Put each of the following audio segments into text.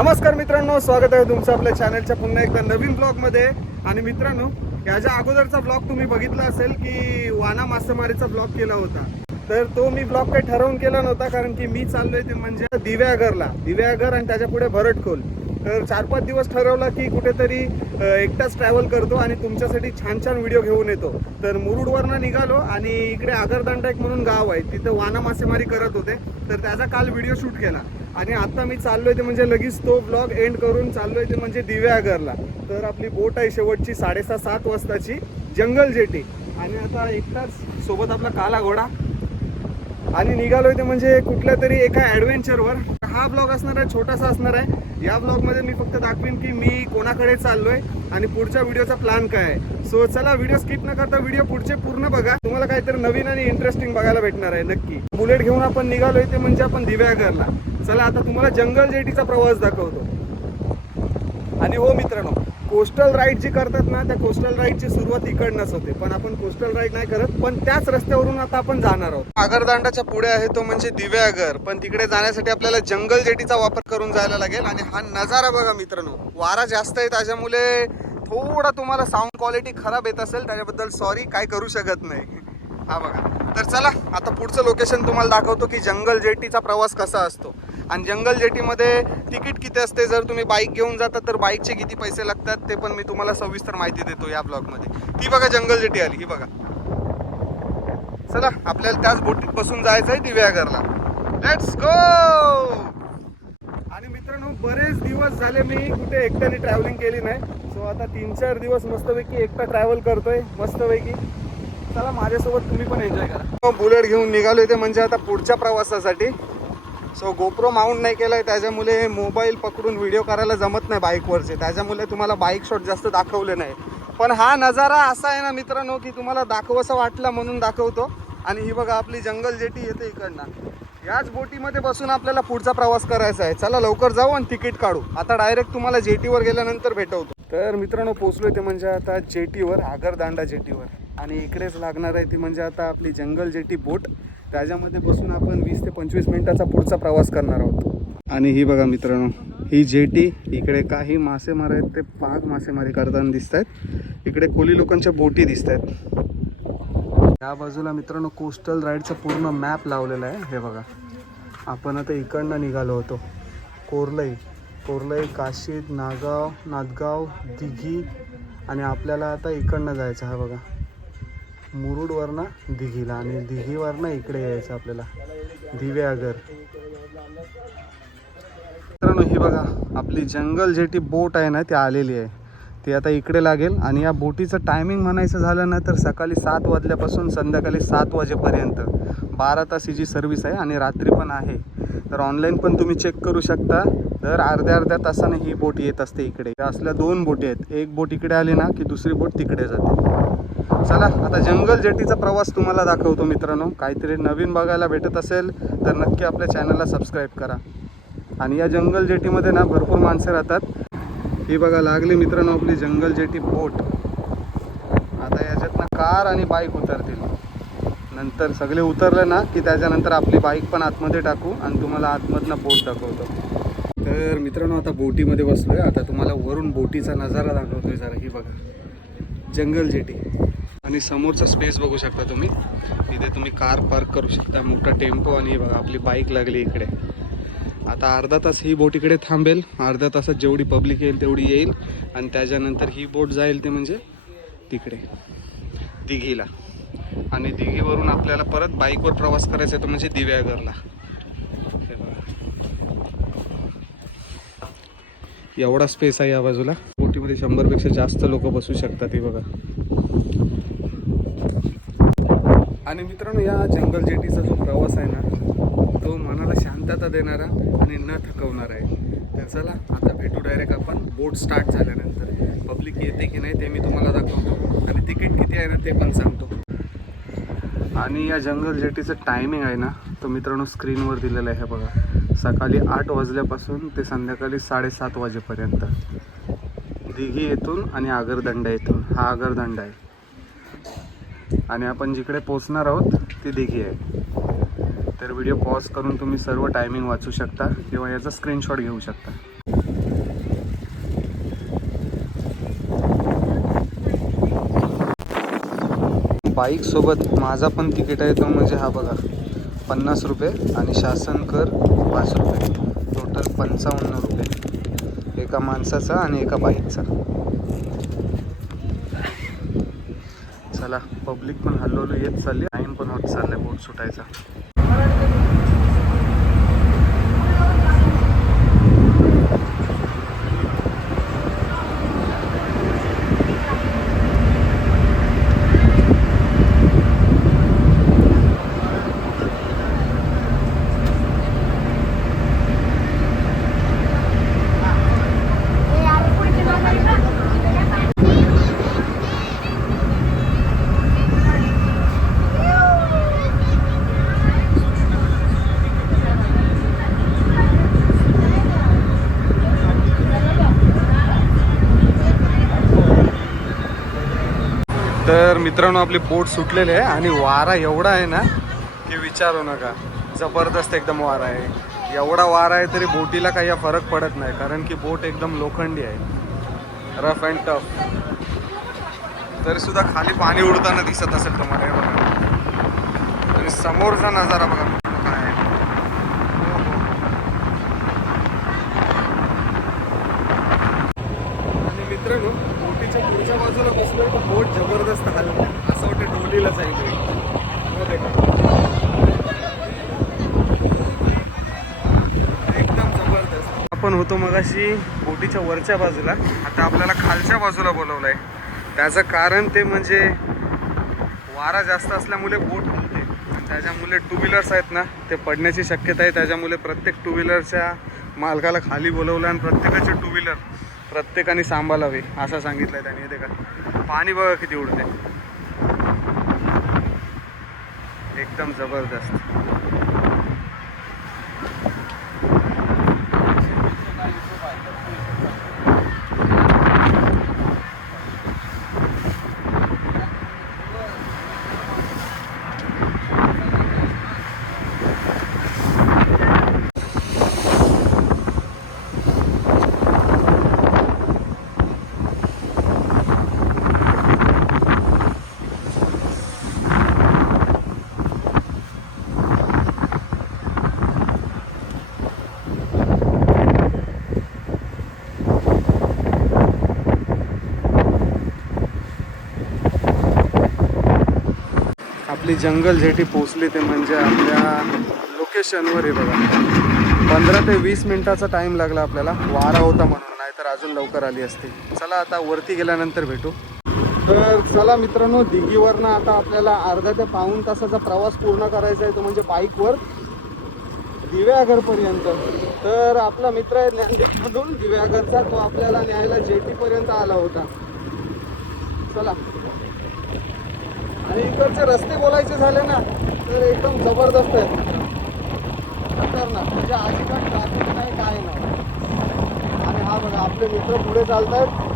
नमस्कार मित्रांनो स्वागत आहे तुमचं आपल्या चॅनलच्या पुन्हा एकदा नवीन ब्लॉगमध्ये आणि मित्रांनो याच्या अगोदरचा ब्लॉग तुम्ही बघितला असेल की वाना मासेमारीचा ब्लॉग केला होता. तर तो मी ब्लॉग काही ठरवून केला नव्हता कारण की मी चाललोय ते म्हणजे दिव्यागरला दिव्यागर आणि त्याच्या पुढे भरटखोल तर चार पाच दिवस ठरवला की कुठेतरी एकटाच ट्रॅव्हल करतो आणि तुमच्यासाठी छान छान व्हिडिओ घेऊन येतो. तर मुरुडवरनं निघालो आणि इकडे आगरदांडा एक म्हणून गाव आहे. तिथं वाना मासेमारी करत होते. तर त्याचा काल व्हिडिओ शूट केला. आणि आता मी चाललोय ते म्हणजे लगेच तो ब्लॉग एंड करून चाललोय ते म्हणजे दिव्यागरला तर आपली बोट आहे शेवटची साडेसहा सात वाजताची. जंगल जेटी. आणि आता एकटाच सोबत आपला काला घोडा. आणि निघालो ते म्हणजे कुठल्या तरी एका ॲडव्हेंचरवर हा ब्लॉग असणार आहे छोटासा असणार आहे. या ब्लॉगमध्ये मी फक्त दाखवीन की मी कोणाकडे चाललोय आणि पुढच्या व्हिडिओचा प्लॅन काय आहे. सो चला व्हिडिओ स्किप न करता व्हिडिओ पुढचे पूर्ण बघा. तुम्हाला काहीतरी नवीन आणि इंटरेस्टिंग बघायला भेटणार आहे नक्की. बुलेट घेऊन आपण निघालोय ते म्हणजे आपण दिव्यागरला चला आता तुम्हाला जंगल जेटीचा प्रवास दाखवतो. आणि हो मित्रांनो कोस्टल राईड जी करतात ना त्या कोस्टल राईडची सुरुवात इकडनंच होते. पण आपण कोस्टल राईड नाही करत पण त्याच रस्त्यावरून आता आपण जाणार आहोत. आगरदांडाच्या पुढे आहे तो म्हणजे दिव्यागर. पण तिकडे जाण्यासाठी आपल्याला जंगल जेटीचा वापर करून जायला लागेल. आणि हा नजारा बघा मित्रांनो वारा जास्त आहे त्याच्यामुळे थोडा तुम्हाला साऊंड क्वालिटी खराब येत असेल त्याच्याबद्दल सॉरी काय करू शकत नाही. हा बघा. तर चला आता पुढचं लोकेशन तुम्हाला दाखवतो की जंगल जेटीचा प्रवास कसा असतो. आणि जंगल जेटीमध्ये तिकीट किती असते जर तुम्ही बाईक घेऊन जाता तर बाईकचे किती पैसे लागतात ते पण मी तुम्हाला सविस्तर माहिती देतो या ब्लॉगमध्ये ती बघा जंगल जेटी आली ही बघा. चला आपल्याला त्याच बोटीत बसून जायचं आहे दिव्यागरला लेट्स गो आणि मित्रांनो बरेच दिवस झाले मी कुठे एकट्याने ट्रॅव्हलिंग केली नाही. सो आता तीन चार दिवस मस्तपैकी एकटा ट्रॅव्हल करतोय मस्तपैकी. चला माझ्यासोबत तुम्ही पण एन्जॉय करा. बुलेट घेऊन निघालो इथे म्हणजे आता पुढच्या प्रवासासाठी. सो गोप्रो माउंट नाही केलाय त्याच्यामुळे मोबाईल पकडून व्हिडिओ करायला जमत नाही बाईकवरचे त्याच्यामुळे तुम्हाला बाईक शॉट जास्त दाखवले नाही. पण हा नजारा असा आहे ना मित्रांनो की तुम्हाला दाखवसा वाटला म्हणून दाखवतो. आणि ही बघा आपली जंगल जेटी येते इकडनं. याच बोटीमध्ये बसून आपल्याला पुढचा प्रवास करायचा आहे. चला लवकर जाऊ आणि तिकीट काढू. आता डायरेक्ट तुम्हाला जेटीवर गेल्यानंतर भेटवतो. तर मित्रांनो पोचलोय ते म्हणजे आता जेटीवर आगरदांडा जेटीवर. आणि इकडेच लागणार आहे ती म्हणजे आता आपली जंगल जेटी बोट. त्याच्यामध्ये बसून आपण वीस ते पंचवीस मिनिटाचा पुढचा प्रवास करणार आहोत. आणि ही बघा मित्रांनो ही जेटी इकडे काही मासेमार आहेत ते पाच मासेमारी करताना दिसत आहेत इकडे कोली लोकांच्या बोटी दिसत आहेत या बाजूला मित्रांनो कोस्टल राईडचा पूर्ण मॅप लावलेला आहे. हे बघा आपण आता इकडनं निघालो होतो. कोरलई कोरलई काशीद नागाव नादगाव दिघी आणि आपल्याला आता इकडनं जायचं आहे बघा. मुरुडवरनं दिघीला आणि दिघीवरनं इकडे यायचं आपल्याला. दिव्यागर मित्रांनो ही बघा आपली जंगल जेटी बोट आहे ना ती आलेली आहे. ती आता इकडे लागेल आणि या बोटीचं टायमिंग म्हणायचं झालं ना तर सकाळी सात वाजल्यापासून संध्याकाळी सात वाजेपर्यंत. बारा तास ही जी सर्विस आहे आणि रात्री पण आहे. तर ऑनलाईन पण तुम्ही चेक करू शकता. तर अर्ध्या अर्ध्या तासाने ही बोट येत असते इकडे. असल्या दोन बोटी आहेत. एक बोट इकडे आली ना की दुसरी बोट तिकडे जाते. चला आता जंगल जेटीचा प्रवास तुम्हाला दाखवतो मित्रांनो. काहीतरी नवीन बघायला भेटत असेल तर नक्की आपल्या चॅनलला सबस्क्राईब करा. आणि या जंगल जेटीमध्ये ना भरपूर माणसं राहतात. ही बघा लागली मित्रांनो आपली जंगल जेटी बोट. आता याच्यातनं कार आणि बाईक उतरतील. नंतर सगळे उतरले ना की त्याच्यानंतर आपली बाईक पण आतमध्ये टाकू आणि तुम्हाला आतमधनं बोट दाखवतो. तर मित्रांनो आता बोटीमध्ये बसलोय. आता तुम्हाला वरून बोटीचा नजारा दाखवतोय जरा. ही बघा जंगल जेटी. आणि समोरचा स्पेस बघू शकता तुम्ही. इथे तुम्ही कार पार्क करू शकता. मोठा टेम्पो आणि बघा आपली बाईक लागली इकडे. आता अर्धा तास ही बोट इकडे थांबेल. अर्ध्या तासात जेवढी पब्लिक येईल तेवढी येईल. आणि त्याच्यानंतर ही बोट जाईल ते म्हणजे तिकडे. दिघीला. आणि दिघीवरून आपल्याला परत बाईकवर प्रवास करायचा आहे तो म्हणजे दिव्यागरला एवढा स्पेस आहे या बाजूला. बोटीमध्ये शंभरपेक्षा जास्त लोक बसू शकतात हे बघा. आणि मित्रांनो या जंगल जेटीचा जो प्रवास आहे ना तो मनाला शांतता देणारा आणि न थकवणारा आहे. तर चला आता भेटू डायरेक्ट आपण. बोट स्टार्ट झाल्यानंतर. पब्लिक येते की नाही ते मी तुम्हाला दाखवतो. आणि तिकीट किती आहे ना ते पण सांगतो. आणि या जंगल जेटीचं टायमिंग आहे ना तो मित्रांनो स्क्रीनवर दिलेला आहे बघा. सकाळी आठ वाजल्यापासून ते संध्याकाळी साडेसात वाजेपर्यंत. दिघी येथून आणि आगरदंडा येथून. हा आगरदंडा आहे. आणि आपण जिकडे पोचणार आहोत ती दिघी आहे. तर व्हिडिओ पॉज करून तुम्ही सर्व टायमिंग वाचू शकता किंवा याचा स्क्रीनशॉट घेऊ शकता. बाईकसोबत माझा पण तिकीट आहे तो म्हणजे हा बघा पन्नास रुपये आणि शासन कर पाच रुपये. टोटल पंचावन्न रुपये. एका माणसाचा आणि एका बाईकचा. चला. पब्लिक पण हल्लोलो येत चालली. टाईम पण होत चाललाय बोट सुटायचा तर मित्रांनो आपली बोट सुटलेली आहे आणि वारा एवढा आहे ना की विचारू नका. जबरदस्त एकदम वारा आहे. एवढा वारा आहे तरी बोटीला काही फरक पडत नाही कारण की बोट एकदम लोखंडी आहे. रफ अँड टफ तरी सुद्धा खाली पाणी उडताना दिसत असेल तुम्हाला आणि समोरचा नजारा बघा मित्रांनो काय आहे हो, हो. आणि मित्रांनो बोटीच्या पुढच्या बाजूला बसलोय तर बोट जबरदस्त हलते असं वाटतं डोलीला जाईल हो एकदम जबरदस्त आपण होतो मगाशी बोटीच्या वरच्या बाजूला. आता आपल्याला खालच्या बाजूला बोलवलंय. त्याचं कारण ते म्हणजे वारा जास्त असल्यामुळे बोट हलते त्याच्यामुळे टू व्हीलर्स आहेत ना ते पडण्याची शक्यता आहे. त्याच्यामुळे प्रत्येक टू व्हीलरच्या मालकाला खाली बोलवलं आणि प्रत्येकाची टू व्हीलर प्रत्येकाने सांभाळावी असं सांगितलंय त्यांनी. ते का पाणी बघा किती उडते एकदम जबरदस्त. आपली जंगल झेटी पोचली ते म्हणजे आपल्या लोकेशनवर आहे बघा. पंधरा ते वीस मिनिटाचा टाईम लागला आपल्याला. वारा होता म्हणून नाहीतर अजून लवकर आली असती. चला आता वरती गेल्यानंतर भेटू. तर चला मित्रांनो दिघीवरनं आता आपल्याला अर्धा ते पाऊण तासाचा प्रवास पूर्ण करायचा आहे तो म्हणजे बाईकवर दिव्यागरपर्यंत तर आपला मित्र आहे ज्ञानदेवमधून दिव्याघरचा दिव्यागरचा तो आपल्याला न्यायला जेटीपर्यंत आला होता. चला. आणि इकडचे रस्ते बोलायचे झाले ना तर एकदम जबरदस्त आहेत. खतरनाक. म्हणजे अजिबात ट्रॅफिक नाही काय नाही. आणि हा बघा आपले मित्र पुढे चालत आहेत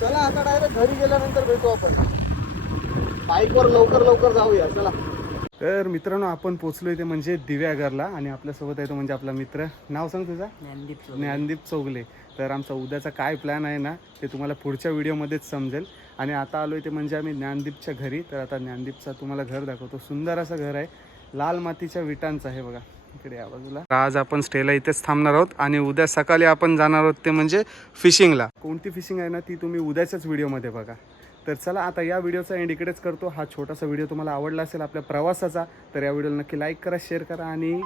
चला आता डायरेक्ट घरी गेल्यानंतर भेटू आपण. बाईकवर लवकर लवकर जाऊया. चला. तर मित्रांनो आपण पोचलोय ते म्हणजे दिव्यागरला आणि आपल्यासोबत आहे तो म्हणजे आपला मित्र. नाव सांग तुझा? ज्ञानदीप ज्ञानदीप चौगले. तर आमचा उद्याचा काय प्लॅन आहे ना ते तुम्हाला पुढच्या व्हिडिओमध्येच समजेल. आणि आता आलोय ते म्हणजे आम्ही ज्ञानदीपच्या घरी. तर आता ज्ञानदीपचा तुम्हाला घर दाखवतो. सुंदर असं घर आहे. लाल मातीच्या विटांचं आहे बघा. इकडे या बाजूला. आज आपण स्टेला इथेच थांबणार आहोत आणि उद्या सकाळी आपण जाणार आहोत ते म्हणजे फिशिंगला कोणती फिशिंग आहे ना ती तुम्ही उद्याच्याच व्हिडिओमध्ये बघा. तर चला आता या व्हिडिओचा एंड इकडेच करतो. हा छोटासा व्हिडिओ तुम्हाला आवडला असेल आपल्या प्रवासाचा तर या व्हिडिओला नक्की लाईक करा शेअर करा आणि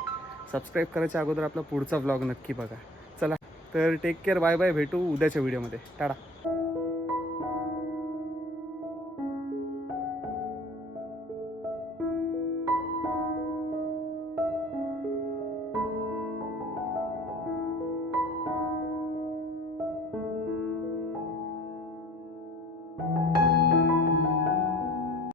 सबस्क्राईब करायच्या अगोदर आपला पुढचा व्लॉग नक्की बघा. चला तर टेक केअर बाय बाय भेटू उद्याच्या व्हिडिओमध्ये. टाटा.